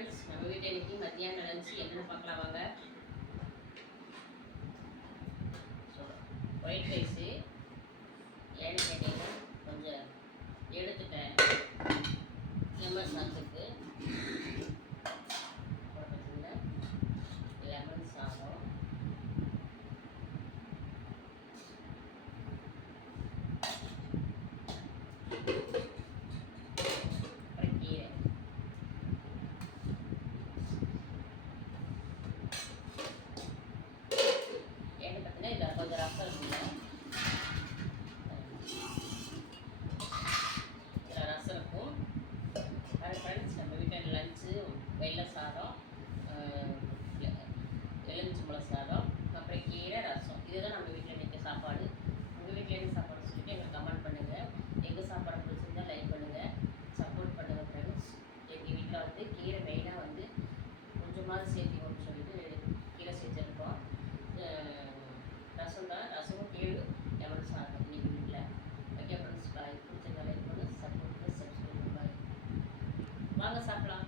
Friends, நம்ம வீட்டு இன்னைக்கு மத்தியானம் லஞ்சு என்னென்னு பார்க்கலாம் வாங்க. ஒயிட் ரைஸு ஏன்னு கேட்டீங்கன்னா கொஞ்சம் எடுத்துட்டேன் லெமன் சாதத்துக்கு. பார்த்தீங்கன்னா லெமன் சாதம், அப்புறம் கீரை. ஏன்னு பார்த்தீங்கன்னா இதில் கொஞ்சம் ரசம் இருக்குங்க. இதில் ரசம் இருக்கும். அது ஃப்ரெண்ட்ஸ், நம்ம வீட்டில் லஞ்சு வெள்ளை சாதம், எலுமிச்சம்பழ சாதம், அப்புறம் கீரை, ரசம். இதுதான் நம்ம வீட்டில் இன்றைக்கி சாப்பாடு. உங்கள் வீட்டில் என்ன சாப்பாடு சொல்லிட்டு எங்களுக்கு கமெண்ட் பண்ணுங்கள். எங்கள் சாப்பாடு பிடிச்சிருந்தா லைக் பண்ணுங்கள், சப்போர்ட் பண்ணுங்கள் ஃப்ரெண்ட்ஸ். எங்கள் வீட்டில் வந்து கீரை மெயினாக வந்து கொஞ்சமாவது சேர்த்திக்கணும்னு சொல்லிட்டு கீரை செஞ்சுருக்கோம். ரசம் தான், ரசமும் கீழே லெமன் சாதம் இன்றைக்கி வீட்டில். ஓகே ஃப்ரெண்ட்ஸ், பாய். பிடிச்சிருந்தா லைக் பண்ணு, சப்போர்ட் பண்ணு, சப்ஸ்கிரைப் பண்ணு. பாய். வாங்க சாப்பிடலாம்.